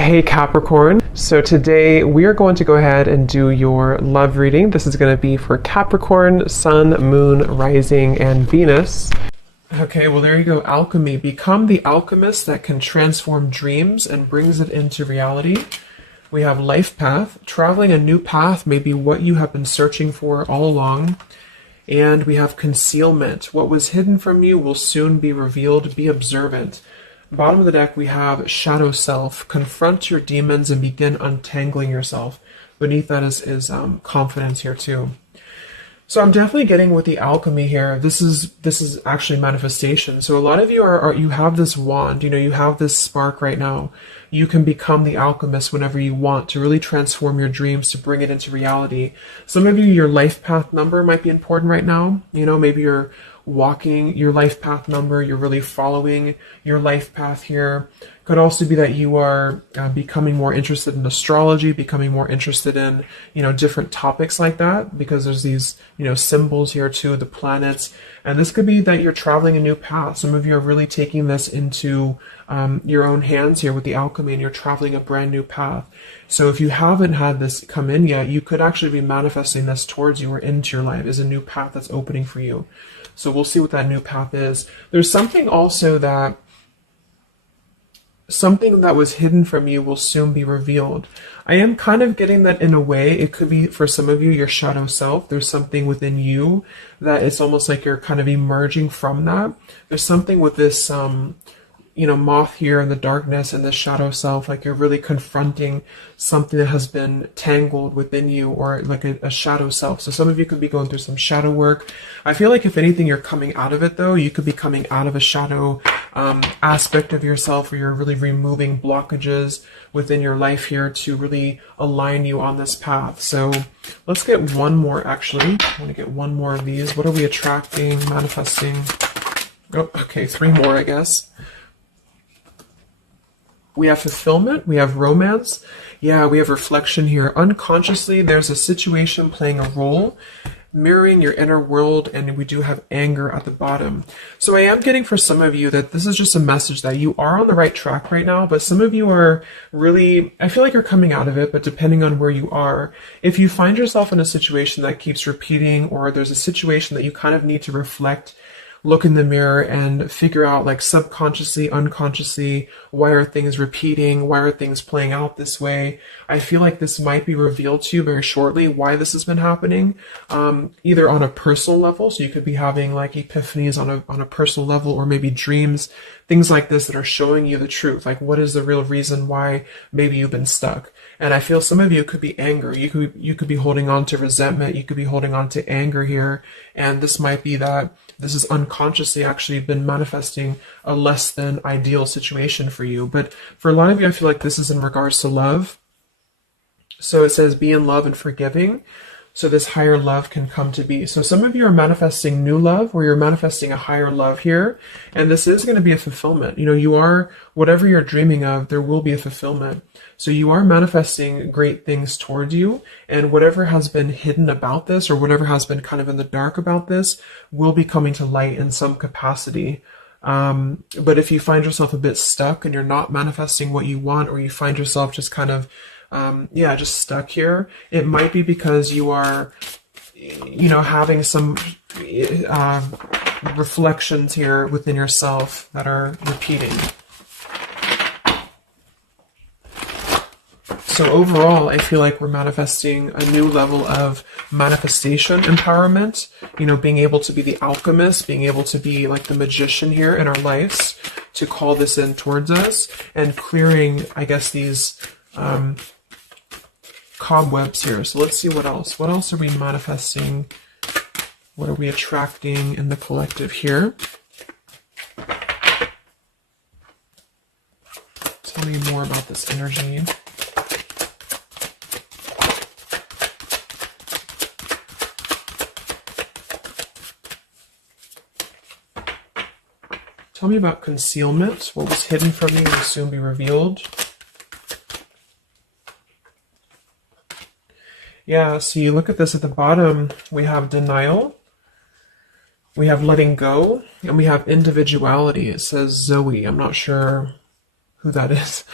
Hey Capricorn, so today we are going to go ahead and do your love reading. This is going to be for Capricorn, Sun, Moon, Rising, and Venus. Okay, well there you go, alchemy. Become the alchemist that can transform dreams and brings it into reality. We have life path. Traveling a new path may be what you have been searching for all along. And we have concealment. What was hidden from you will soon be revealed. Be observant. Bottom of the deck, we have shadow self. Confront your demons and begin untangling yourself. Beneath that is confidence here too. So I'm definitely getting with the alchemy here. This is actually manifestation. So a lot of you you have this wand, you have this spark right now. You can become the alchemist whenever you want to really transform your dreams, to bring it into reality. Some of you, your life path number might be important right now. Maybe you're walking your life path number, you're really following your life path here. Could also be that you are becoming more interested in astrology, becoming more interested in, different topics like that, because there's these, symbols here too, the planets. And this could be that you're traveling a new path. Some of you are really taking this into your own hands here with the alchemy, and you're traveling a brand new path. So if you haven't had this come in yet, you could actually be manifesting this towards you or into your life as a new path that's opening for you. So we'll see what that new path is. There's something also that something that was hidden from you will soon be revealed. I am kind of getting that in a way. It could be for some of you, your shadow self. There's something within you that it's almost like you're kind of emerging from that. There's something with this, moth here in the darkness and the shadow self, like you're really confronting something that has been tangled within you, or like a shadow self. So some of you could be going through some shadow work. I feel like if anything, you're coming out of it though. You could be coming out of a shadow aspect of yourself, where you're really removing blockages within your life here to really align you on this path. So let's get one more actually. I want to get one more of these. What are we attracting, manifesting? Oh, okay, 3 more, I guess. We have fulfillment, we have romance, we have reflection here. Unconsciously, there's a situation playing a role, mirroring your inner world, and we do have anger at the bottom. So I am getting for some of you that this is just a message that you are on the right track right now, but some of you are really, I feel like you're coming out of it, but depending on where you are, if you find yourself in a situation that keeps repeating, or there's a situation that you kind of need to reflect, look in the mirror and figure out, like, subconsciously, unconsciously, why are things repeating? Why are things playing out this way? I feel like this might be revealed to you very shortly, why this has been happening, either on a personal level. So you could be having like epiphanies on a personal level, or maybe dreams, things like this that are showing you the truth. Like, what is the real reason why maybe you've been stuck? And I feel some of you could be anger. You could be holding on to resentment. You could be holding on to anger here. And this might be that this is unconsciously actually been manifesting a less than ideal situation for you. But for a lot of you, I feel like this is in regards to love. So it says, be in love and forgiving, so this higher love can come to be. So some of you are manifesting new love, or you're manifesting a higher love here. And this is going to be a fulfillment. You are, whatever you're dreaming of, there will be a fulfillment. So you are manifesting great things towards you, and whatever has been hidden about this, or whatever has been kind of in the dark about this, will be coming to light in some capacity. But if you find yourself a bit stuck and you're not manifesting what you want, or you find yourself just kind of, just stuck here, it might be because you are, having some reflections here within yourself that are repeating. So overall, I feel like we're manifesting a new level of manifestation empowerment, being able to be the alchemist, being able to be like the magician here in our lives, to call this in towards us, and clearing, I guess, these cobwebs here. So let's see what else. What else are we manifesting? What are we attracting in the collective here? Tell me more about this energy. Tell me about concealment. What was hidden from you will soon be revealed. Yeah, so you look at this at the bottom, we have denial, we have letting go, and we have individuality. It says Zoe. I'm not sure who that is.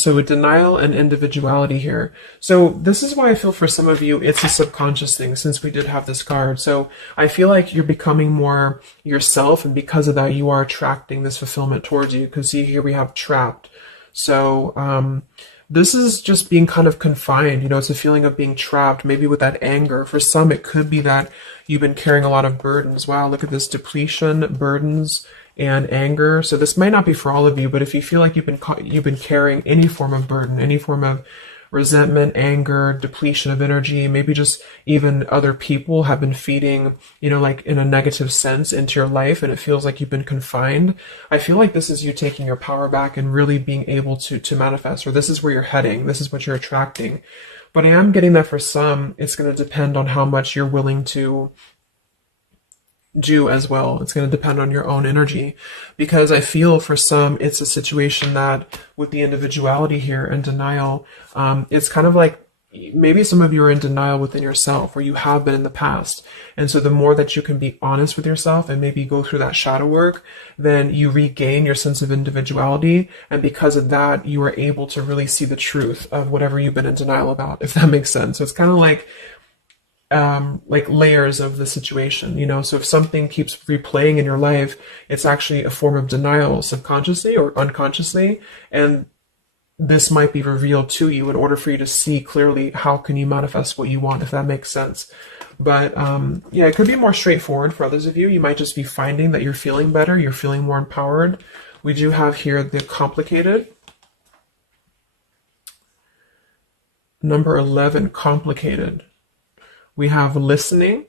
So denial and individuality here. So this is why I feel for some of you, it's a subconscious thing since we did have this card. So I feel like you're becoming more yourself. And because of that, you are attracting this fulfillment towards you. Because see, here we have trapped. So this is just being kind of confined. You know, it's a feeling of being trapped, maybe with that anger. For some, it could be that you've been carrying a lot of burdens. Wow, look at this depletion, burdens, and anger. So this might not be for all of you, but if you feel like you've been carrying any form of burden, any form of resentment, anger, depletion of energy, maybe just even other people have been feeding, you know, like in a negative sense into your life and it feels like you've been confined. I feel like this is you taking your power back and really being able to manifest, or this is where you're heading. This is what you're attracting. But I am getting that for some, it's going to depend on how much you're willing to do as well. It's going to depend on your own energy, because I feel for some it's a situation that with the individuality here and denial, it's kind of like maybe some of you are in denial within yourself, or you have been in the past. And so the more that you can be honest with yourself and maybe go through that shadow work, then you regain your sense of individuality. And because of that, you are able to really see the truth of whatever you've been in denial about, if that makes sense. So it's kind of like layers of the situation, you know. So if something keeps replaying in your life, it's actually a form of denial subconsciously or unconsciously, and this might be revealed to you in order for you to see clearly how can you manifest what you want, if that makes sense. But yeah, it could be more straightforward for others of you. You might just be finding that you're feeling better, you're feeling more empowered. We do have here the complicated. Number 11, complicated. We have listening.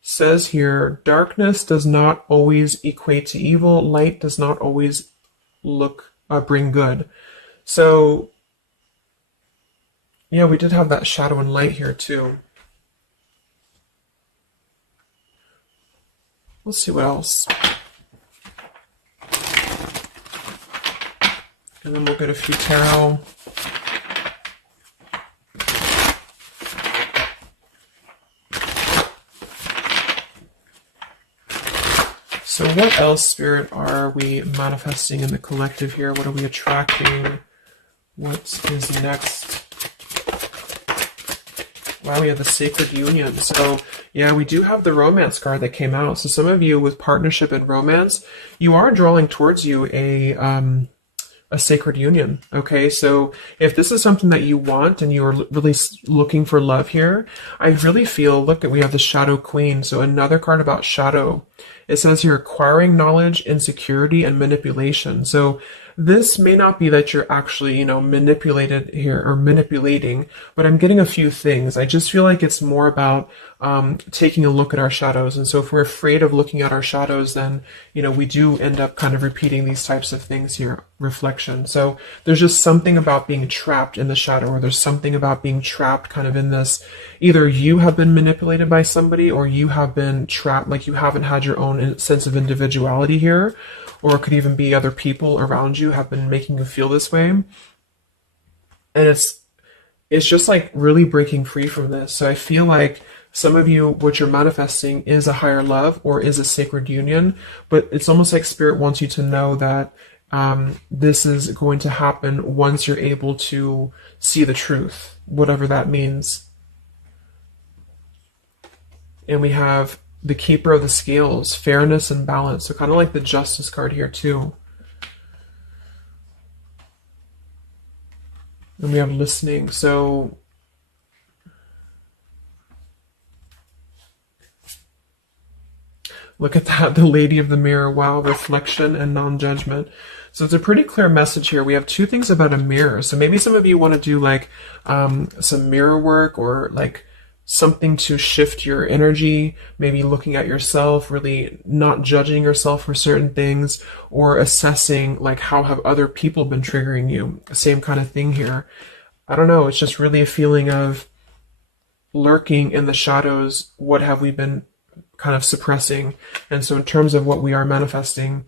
Says here, darkness does not always equate to evil. Light does not always bring good. So, yeah, we did have that shadow and light here too. Let's see what else. And then we'll get a few tarot. So what else, Spirit, are we manifesting in the collective here? What are we attracting? What is next? Wow, we have the Sacred Union. So yeah, we do have the romance card that came out. So some of you with partnership and romance, you are drawing towards you a sacred union. Okay, so if this is something that you want and you are really looking for love here, I really feel, look, we have the Shadow Queen. So another card about shadow. It says here, acquiring knowledge, insecurity, and manipulation. So this may not be that you're actually, you know, manipulated here or manipulating, but I'm getting a few things. I just feel like it's more about taking a look at our shadows. And so if we're afraid of looking at our shadows, then, you know, we do end up kind of repeating these types of things here, reflection. So there's just something about being trapped in the shadow, or there's something about being trapped kind of in this, either you have been manipulated by somebody or you have been trapped, like you haven't had your own sense of individuality here. Or it could even be other people around you have been making you feel this way. And it's just like really breaking free from this. So I feel like some of you, what you're manifesting is a higher love or is a sacred union, but it's almost like Spirit wants you to know that this is going to happen once you're able to see the truth, whatever that means. And we have the Keeper of the Scales, fairness and balance. So kind of like the Justice card here too. And we have listening. So look at that, the Lady of the Mirror. Wow, reflection and non-judgment. So it's a pretty clear message here. We have two things about a mirror. So maybe some of you want to do like some mirror work, or like something to shift your energy, maybe looking at yourself, really not judging yourself for certain things, or assessing like how have other people been triggering you. Same kind of thing here. I don't know, it's just really a feeling of lurking in the shadows. What have we been kind of suppressing? And so in terms of what we are manifesting,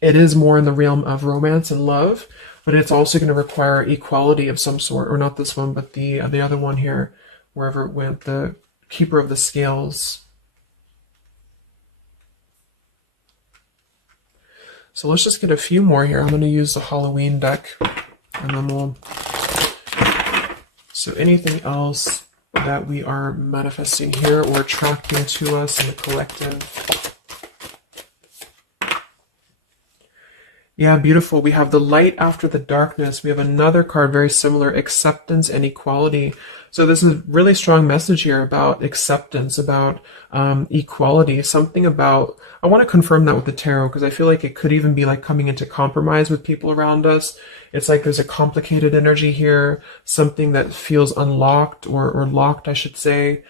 it is more in the realm of romance and love, but it's also going to require equality of some sort, or not this one, but the other one here, wherever it went, the Keeper of the Scales. So let's just get a few more here. I'm going to use the Halloween deck, and then we'll... So anything else that we are manifesting here or attracting to us in the collective? Yeah, beautiful. We have the light after the darkness. We have another card very similar, acceptance and equality. So this is a really strong message here about acceptance, about equality, something about, I want to confirm that with the tarot because I feel like it could even be like coming into compromise with people around us. It's like there's a complicated energy here, something that feels unlocked or locked, I should say.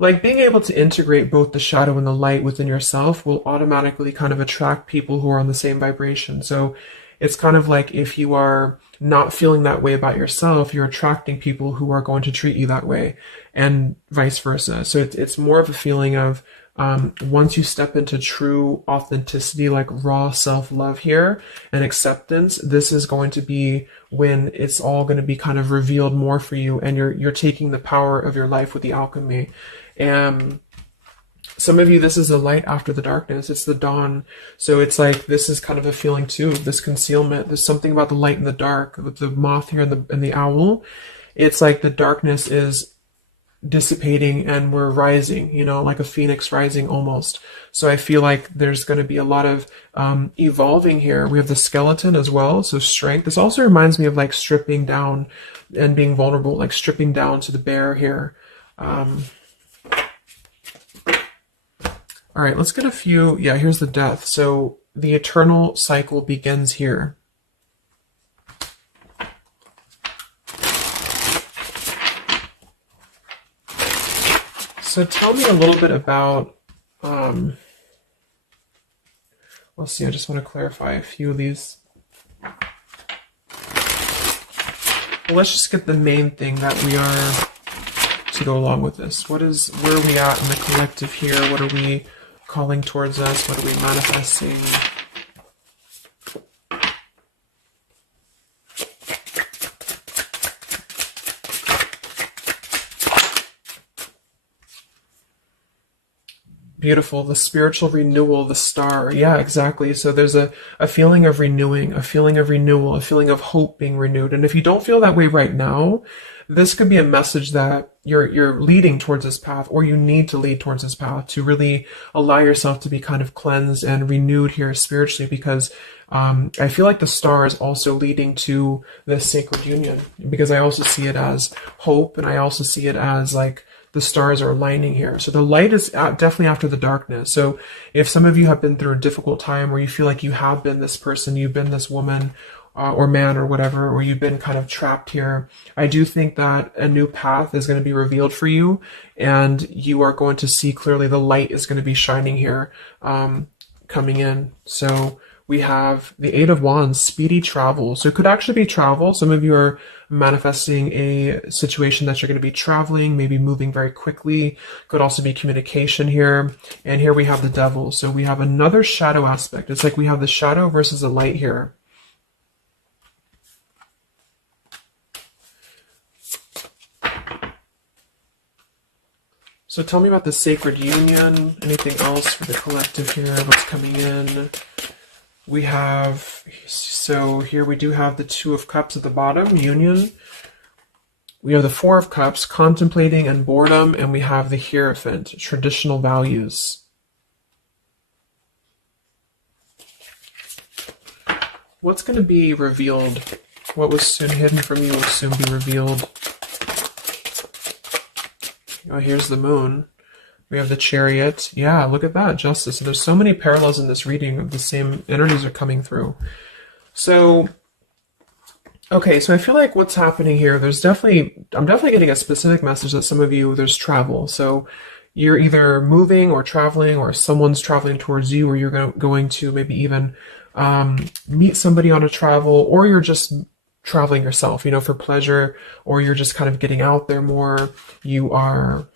Like being able to integrate both the shadow and the light within yourself will automatically kind of attract people who are on the same vibration. So it's kind of like if you are not feeling that way about yourself, you're attracting people who are going to treat you that way and vice versa. So it's more of a feeling of once you step into true authenticity, like raw self-love here and acceptance, this is going to be when it's all going to be kind of revealed more for you, and you're taking the power of your life with the alchemy. And some of you, this is the light after the darkness. It's the dawn. So it's like, this is kind of a feeling too, this concealment. There's something about the light and the dark with the moth here and the owl. It's like the darkness is dissipating and we're rising, you know, like a phoenix rising almost. So I feel like there's going to be a lot of evolving here. We have the skeleton as well. So strength. This also reminds me of like stripping down and being vulnerable, like stripping down to the bare here. All right, let's get a few. Yeah, here's the death. So the eternal cycle begins here. So tell me a little bit about, let's see, I just want to clarify a few of these. Well, let's just get the main thing that we are to go along with this. Where are we at in the collective here? What are we calling towards us? What are we manifesting? Beautiful. The spiritual renewal, the star. Yeah, exactly. So there's a feeling of renewing, a feeling of renewal, a feeling of hope being renewed. And if you don't feel that way right now, this could be a message that you're leading towards this path, or you need to lead towards this path to really allow yourself to be kind of cleansed and renewed here spiritually, because I feel like the star is also leading to this sacred union, because I also see it as hope, and I also see it as like the stars are aligning here. So the light is definitely after the darkness. So if some of you have been through a difficult time where you feel like you have been this person, you've been this woman or man or whatever, or you've been kind of trapped here, I do think that a new path is going to be revealed for you, and you are going to see clearly the light is going to be shining here, coming in. So we have the Eight of Wands, speedy travel. So it could actually be travel. Some of you are manifesting a situation that you're going to be traveling, maybe moving very quickly. Could also be communication here. And here we have the Devil. So we have another shadow aspect. It's like we have the shadow versus the light here. So tell me about the sacred union. Anything else for the collective here? What's coming in? We have, so here we do have the Two of Cups at the bottom, union. We have the Four of Cups, contemplating and boredom, and we have the Hierophant, traditional values. What's going to be revealed? What was soon hidden from you will soon be revealed. Oh, here's the Moon. We have the Chariot. Yeah, look at that, Justice. So there's so many parallels in this reading of the same energies are coming through. So, okay, so I feel like what's happening here, I'm definitely getting a specific message that some of you, there's travel. So you're either moving or traveling, or someone's traveling towards you, or you're going to maybe even meet somebody on a travel, or you're just traveling yourself, you know, for pleasure, or you're just kind of getting out there more. You are,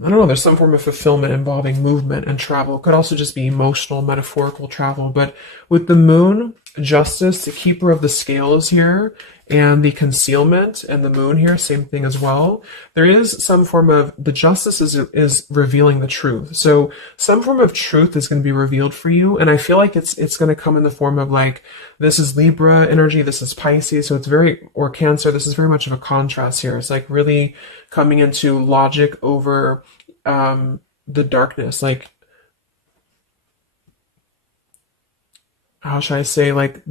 I don't know, there's some form of fulfillment involving movement and travel. It could also just be emotional, metaphorical travel. But with the Moon, Justice, the keeper of the scales here, and the concealment, and the moon here, same thing as well. There is some form of, the justice is revealing the truth. So some form of truth is going to be revealed for you. And I feel like it's going to come in the form of like, this is Libra energy, this is Pisces. So it's very, or Cancer, this is very much of a contrast here. It's like really coming into logic over the darkness. Like, how should I say, like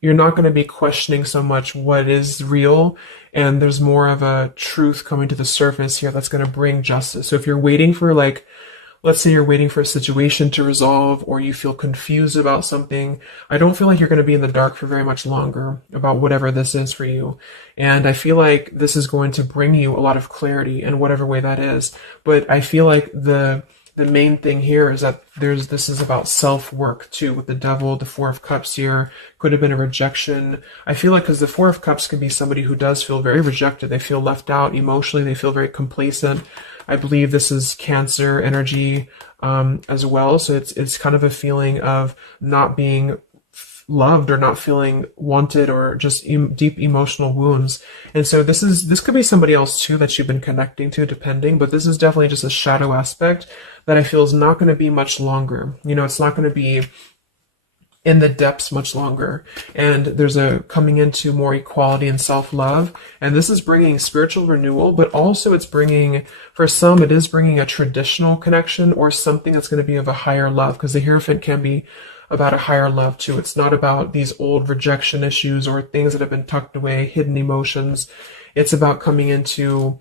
you're not going to be questioning so much what is real, and there's more of a truth coming to the surface here that's going to bring justice. So if you're waiting for, like, let's say you're waiting for a situation to resolve, or you feel confused about something, I don't feel like you're going to be in the dark for very much longer about whatever this is for you. And I feel like this is going to bring you a lot of clarity in whatever way that is. But I feel like the main thing here is that this is about self-work too, with the Devil, the Four of Cups here, could have been a rejection. I feel like, because the Four of Cups can be somebody who does feel very rejected. They feel left out emotionally. They feel very complacent. I believe this is Cancer energy as well. So it's kind of a feeling of not being loved, or not feeling wanted, or just deep emotional wounds. And so this could be somebody else too that you've been connecting to, depending, but this is definitely just a shadow aspect that I feel is not going to be much longer. You know, it's not going to be in the depths much longer. And there's a coming into more equality and self-love. And this is bringing spiritual renewal, but also it's bringing, for some, it is bringing a traditional connection, or something that's going to be of a higher love, because the Hierophant can be about a higher love too. It's not about these old rejection issues or things that have been tucked away, hidden emotions. It's about coming into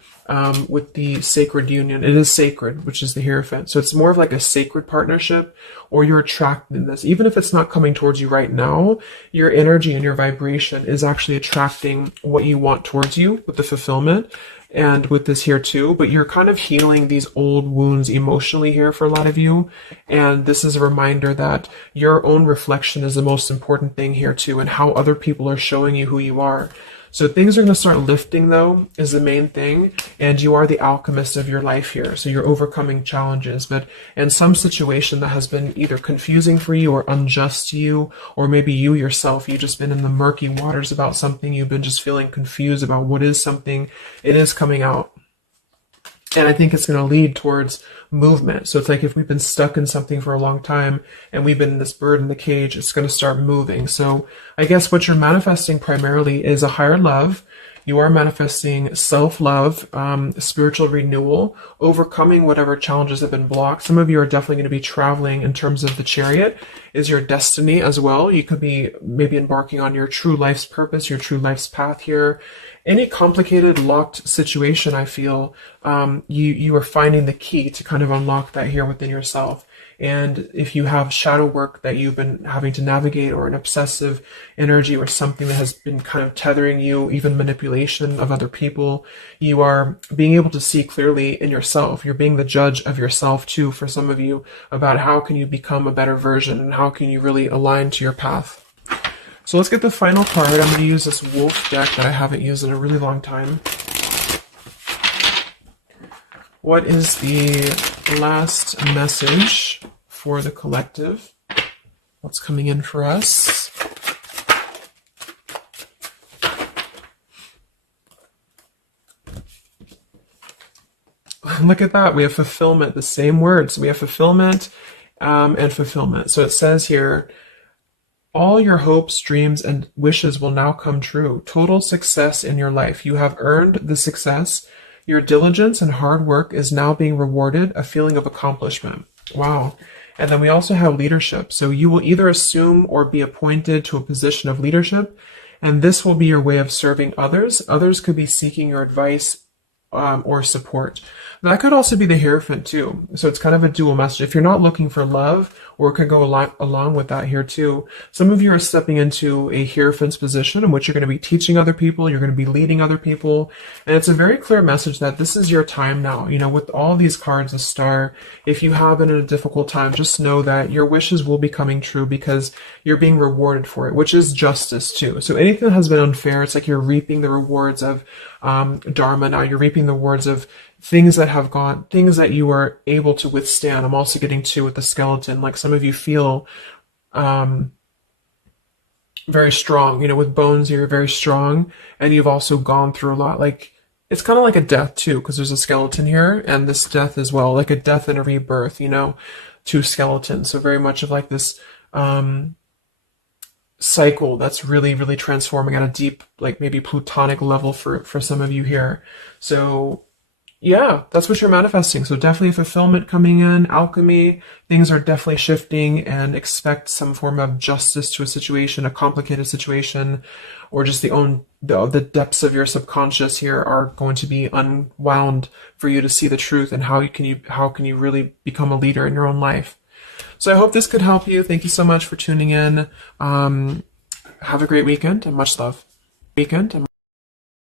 with the sacred union. It is sacred, which is the Hierophant. So it's more of like a sacred partnership, or you're attracted in this. Even if it's not coming towards you right now, your energy and your vibration is actually attracting what you want towards you with the fulfillment. And with this here too, but you're kind of healing these old wounds emotionally here for a lot of you. And this is a reminder that your own reflection is the most important thing here too, and how other people are showing you who you are. So things are going to start lifting, though, is the main thing. And you are the alchemist of your life here. So you're overcoming challenges. But in some situation that has been either confusing for you or unjust to you, or maybe you yourself, you've just been in the murky waters about something, you've been just feeling confused about what is something, it is coming out. And I think it's going to lead towards movement. So it's like if we've been stuck in something for a long time and we've been this bird in the cage, it's going to start moving. So I guess what you're manifesting primarily is a higher love. You are manifesting self-love, spiritual renewal, overcoming whatever challenges have been blocked. Some of you are definitely going to be traveling in terms of the Chariot is your destiny as well. You could be maybe embarking on your true life's purpose, your true life's path here. Any complicated, locked situation, I feel, you are finding the key to kind of unlock that here within yourself. And if you have shadow work that you've been having to navigate, or an obsessive energy, or something that has been kind of tethering you, even manipulation of other people, you are being able to see clearly in yourself. You're being the judge of yourself too, for some of you, about how can you become a better version, and how can you really align to your path. So let's get the final card. I'm going to use this wolf deck that I haven't used in a really long time. What is the last message for the collective? What's coming in for us? Look at that. We have fulfillment, the same words. We have fulfillment and fulfillment. So it says here, all your hopes, dreams, and wishes will now come true. Total success in your life. You have earned the success. Your diligence and hard work is now being rewarded, a feeling of accomplishment. Wow. And then we also have leadership. So you will either assume or be appointed to a position of leadership, and this will be your way of serving others. Others could be seeking your advice or support. That could also be the Hierophant too. So it's kind of a dual message. If you're not looking for love, or it could go along with that here too. Some of you are stepping into a Hierophant's position in which you're going to be teaching other people, you're going to be leading other people, and it's a very clear message that this is your time now. You know, with all these cards, the Star, if you have been in a difficult time, just know that your wishes will be coming true because you're being rewarded for it, which is justice too. So anything that has been unfair, it's like you're reaping the rewards of Dharma now. You're reaping the rewards of things that have gone, things that you are able to withstand. I'm also getting to with the skeleton, like some of you feel very strong, you know, with bones, you're very strong, and you've also gone through a lot. Like, it's kind of like a death too, because there's a skeleton here, and this death as well, like a death and a rebirth, you know, two skeletons. So very much of like this cycle that's really, really transforming at a deep, like maybe plutonic level for some of you here. So yeah, that's what you're manifesting. So definitely fulfillment coming in, alchemy, things are definitely shifting, and expect some form of justice to a situation, a complicated situation, or just the depths of your subconscious here are going to be unwound for you to see the truth and how can you really become a leader in your own life. So I hope this could help you. Thank you so much for tuning in. Have a great weekend and much love.